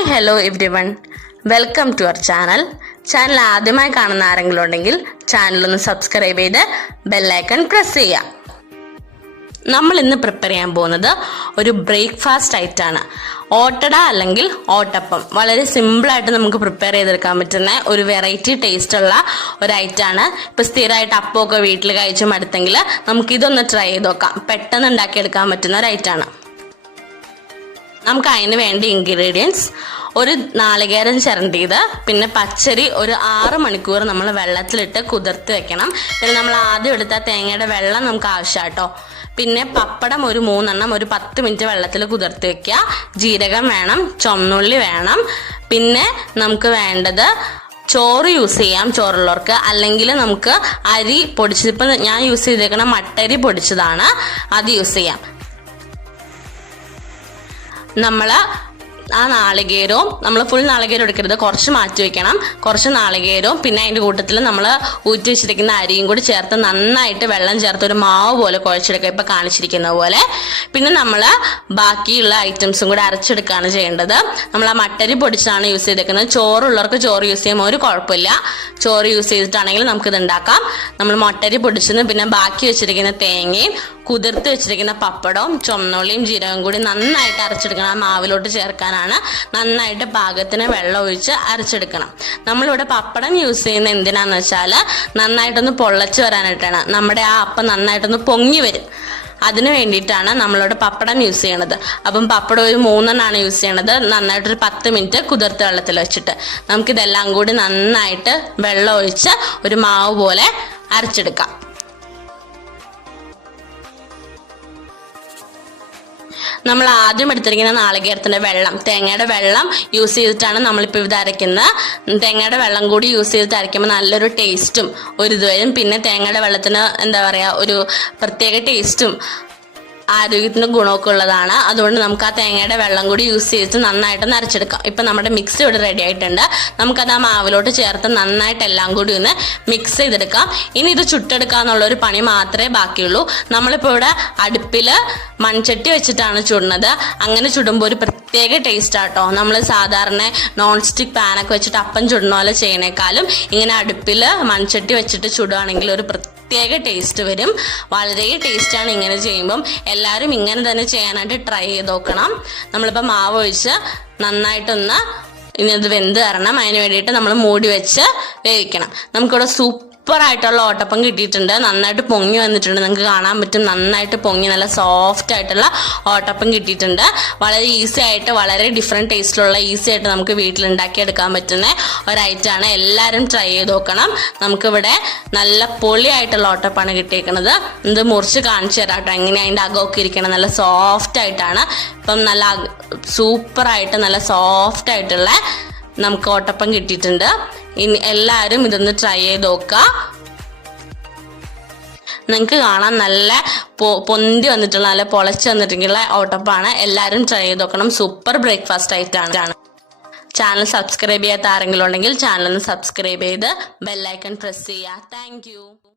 Hi hello everyone, welcome to our channel. Channel ആദ്യമായി കാണുന്ന ആരെങ്കിലും ഉണ്ടെങ്കിൽ ചാനലൊന്ന് സബ്സ്ക്രൈബ് ചെയ്ത് ബെല്ലൈക്കൺ പ്രസ് ചെയ്യുക. നമ്മൾ ഇന്ന് പ്രിപ്പയർ ചെയ്യാൻ പോകുന്നത് ഒരു ബ്രേക്ക്ഫാസ്റ്റ് ഐറ്റാണ്. ഓട്ടട അല്ലെങ്കിൽ ഓട്ടപ്പം. വളരെ സിമ്പിളായിട്ട് നമുക്ക് പ്രിപ്പയർ ചെയ്തെടുക്കാൻ പറ്റുന്ന ഒരു വെറൈറ്റി ടേസ്റ്റുള്ള ഒരു ഐറ്റാണ്. ഇപ്പം സ്ഥിരമായിട്ട് അപ്പമൊക്കെ വീട്ടിൽ കഴിച്ച് മടുത്തെങ്കിൽ നമുക്കിതൊന്ന് ട്രൈ ചെയ്ത് നോക്കാം. പെട്ടെന്ന് ഉണ്ടാക്കിയെടുക്കാൻ പറ്റുന്ന ഒരു ഐറ്റാണ്. നമുക്ക് അതിന് വേണ്ട ഇൻഗ്രീഡിയൻസ്: ഒരു നാളികേരം ചിരണ്ടിയത്, പിന്നെ പച്ചരി ഒരു 6 മണിക്കൂർ നമ്മൾ വെള്ളത്തിലിട്ട് കുതിർത്ത് വെക്കണം. പിന്നെ നമ്മൾ ആദ്യം എടുത്ത തേങ്ങയുടെ വെള്ളം നമുക്ക് ആവശ്യമാട്ടോ. പിന്നെ പപ്പടം ഒരു 3 എണ്ണം ഒരു 10 മിനിറ്റ് വെള്ളത്തിൽ കുതിർത്ത് വെക്കുക. ജീരകം വേണം, ചുവന്നുള്ളി വേണം. പിന്നെ നമുക്ക് വേണ്ടത് ചോറ് യൂസ് ചെയ്യാം ചോറുള്ളവർക്ക്, അല്ലെങ്കിൽ നമുക്ക് അരി പൊടിച്ചത്. ഇപ്പം ഞാൻ യൂസ് ചെയ്തേക്കണ മട്ടരി പൊടിച്ചതാണ്, അത് യൂസ് ചെയ്യാം. നമ്മൾ ആ നാളികേരവും, നമ്മൾ ഫുൾ നാളികേരം എടുക്കരുത്, കുറച്ച് മാറ്റി വെക്കണം. കുറച്ച് നാളികേരവും പിന്നെ അതിൻ്റെ കൂട്ടത്തിൽ നമ്മൾ ഊറ്റി വെച്ചിരിക്കുന്ന അരിയും കൂടി ചേർത്ത് നന്നായിട്ട് വെള്ളം ചേർത്ത് ഒരു മാവ് പോലെ കുഴച്ചെടുക്കുക, ഇപ്പം കാണിച്ചിരിക്കുന്ന പോലെ. പിന്നെ നമ്മൾ ബാക്കിയുള്ള ഐറ്റംസും കൂടി അരച്ചെടുക്കുകയാണ് ചെയ്യേണ്ടത്. നമ്മൾ ആ മട്ടരി പൊടിച്ചാണ് യൂസ് ചെയ്തേക്കുന്നത്. ചോറുള്ളവർക്ക് ചോറ് യൂസ് ചെയ്യുമ്പോൾ ഒരു കുഴപ്പമില്ല, ചോറ് യൂസ് ചെയ്തിട്ടാണെങ്കിൽ നമുക്കിത് ഉണ്ടാക്കാം. നമ്മൾ മട്ടരി പൊടിച്ചതും പിന്നെ ബാക്കി വെച്ചിരിക്കുന്ന തേങ്ങയും കുതിർത്ത് വെച്ചിരിക്കുന്ന പപ്പടവും ചുവന്നുള്ളിയും ജീരകം കൂടി നന്നായിട്ട് അരച്ചെടുക്കണം. ആ മാവിലോട്ട് ചേർക്കാനാണ്. നന്നായിട്ട് പാകത്തിന് വെള്ളം ഒഴിച്ച് അരച്ചെടുക്കണം. നമ്മളിവിടെ പപ്പടം യൂസ് ചെയ്യുന്ന എന്തിനാന്ന് വെച്ചാൽ നന്നായിട്ടൊന്ന് പൊള്ളച്ച് വരാനായിട്ടാണ്. നമ്മുടെ ആ അപ്പം നന്നായിട്ടൊന്ന് പൊങ്ങി വരും, അതിന് വേണ്ടിയിട്ടാണ് നമ്മളിവിടെ പപ്പടം യൂസ് ചെയ്യണത്. അപ്പം പപ്പടം ഒരു 3 എണ്ണമാണ് യൂസ് ചെയ്യണത്. നന്നായിട്ടൊരു 10 മിനിറ്റ് കുതിർത്ത് വെള്ളത്തിൽ വെച്ചിട്ട് നമുക്കിതെല്ലാം കൂടി നന്നായിട്ട് വെള്ളം ഒഴിച്ച് ഒരു മാവ് പോലെ അരച്ചെടുക്കാം. നമ്മൾ ആദ്യം എടുത്തിരിക്കുന്ന നാളികേരത്തിൻ്റെ വെള്ളം, തേങ്ങയുടെ വെള്ളം യൂസ് ചെയ്തിട്ടാണ് നമ്മളിപ്പോൾ ഇത് അരയ്ക്കുന്നത്. തേങ്ങയുടെ വെള്ളം കൂടി യൂസ് ചെയ്തിട്ട് അരയ്ക്കുമ്പോൾ നല്ലൊരു ടേസ്റ്റും ഒരു ഇത് വരും. പിന്നെ തേങ്ങയുടെ വെള്ളത്തിന് എന്താ പറയുക, ഒരു പ്രത്യേക ടേസ്റ്റും ആരോഗ്യത്തിന് ഗുണമൊക്കെ ഉള്ളതാണ്. അതുകൊണ്ട് നമുക്ക് ആ തേങ്ങയുടെ വെള്ളം കൂടി യൂസ് ചെയ്തിട്ട് നന്നായിട്ടൊന്ന് അരച്ചെടുക്കാം. ഇപ്പം നമ്മുടെ മിക്സ് ഇവിടെ റെഡി ആയിട്ടുണ്ട്. നമുക്കത് ആ മാവിലോട്ട് ചേർത്ത് നന്നായിട്ട് എല്ലാം കൂടി ഒന്ന് മിക്സ് ചെയ്തെടുക്കാം. ഇനി ഇത് ചുട്ടെടുക്കുക എന്നുള്ളൊരു പണി മാത്രമേ ബാക്കിയുള്ളൂ. നമ്മളിപ്പോൾ ഇവിടെ അടുപ്പിൽ മൺചട്ടി വെച്ചിട്ടാണ് ചുടുന്നത്. അങ്ങനെ ചുടുമ്പോൾ ഒരു പ്രത്യേക ടേസ്റ്റ് ആട്ടോ. നമ്മൾ സാധാരണ നോൺ സ്റ്റിക്ക് പാനൊക്കെ വെച്ചിട്ട് അപ്പം ചുടുന്ന പോലെ ചെയ്യണേക്കാളും ഇങ്ങനെ അടുപ്പിൽ മൺചട്ടി വെച്ചിട്ട് ചുടുകയാണെങ്കിൽ ഒരു പ്രത്യേക ടേസ്റ്റ് വരും. വളരെ ടേസ്റ്റാണ് ഇങ്ങനെ ചെയ്യുമ്പം. എല്ലാവരും ഇങ്ങനെ തന്നെ ചെയ്യാനായിട്ട് ട്രൈ ചെയ്ത് നോക്കണം. നമ്മളിപ്പോൾ മാവ് ഒഴിച്ച് നന്നായിട്ടൊന്ന് ഇനി അത് വെന്ത് തരണം. അതിന് വേണ്ടിയിട്ട് നമ്മൾ മൂടി വെച്ച് വേവിക്കണം. നമുക്കിവിടെ സൂപ്പറായിട്ടുള്ള ഓട്ടപ്പം കിട്ടിയിട്ടുണ്ട്. നന്നായിട്ട് പൊങ്ങി വന്നിട്ടുണ്ട്, നിങ്ങൾക്ക് കാണാൻ പറ്റും. നന്നായിട്ട് പൊങ്ങി നല്ല സോഫ്റ്റ് ആയിട്ടുള്ള ഓട്ടപ്പം കിട്ടിയിട്ടുണ്ട്. വളരെ ഈസി ആയിട്ട്, വളരെ ഡിഫറെൻറ്റ് ടേസ്റ്റിലുള്ള ഈസി ആയിട്ട് നമുക്ക് വീട്ടിലുണ്ടാക്കിയെടുക്കാൻ പറ്റുന്ന ഒരു ഐറ്റമാണ്. എല്ലാവരും ട്രൈ ചെയ്ത് നോക്കണം. നമുക്കിവിടെ നല്ല പൊളിയായിട്ടുള്ള ഓട്ടപ്പാണ് കിട്ടിയിരിക്കുന്നത്. ഇത് മുറിച്ച് കാണിച്ചു തരാം കേട്ടോ, എങ്ങനെ അതിൻ്റെ അകമൊക്കെ ഇരിക്കണം. നല്ല സോഫ്റ്റ് ആയിട്ടാണ്. ഇപ്പം നല്ല സൂപ്പറായിട്ട് നല്ല സോഫ്റ്റ് ആയിട്ടുള്ള നമുക്ക് ഓട്ടപ്പം കിട്ടിയിട്ടുണ്ട്. ഇനി എല്ലാവരും ഇതൊന്ന് ട്രൈ ചെയ്ത് നോക്കുക. നിങ്ങൾക്ക് കാണാൻ നല്ല പൊന്തി വന്നിട്ടുള്ള, നല്ല പൊളച്ച് വന്നിട്ടുള്ള ഓട്ടപ്പാണ്. എല്ലാവരും ട്രൈ ചെയ്ത് നോക്കണം. സൂപ്പർ ബ്രേക്ക്ഫാസ്റ്റ് ആയിട്ടാണ്. ചാനൽ സബ്സ്ക്രൈബ് ചെയ്യാത്ത ആരെങ്കിലും ഉണ്ടെങ്കിൽ ചാനൽ ഒന്ന് സബ്സ്ക്രൈബ് ചെയ്ത് ബെല്ലൈക്കൺ പ്രസ് ചെയ്യുക. Thank you.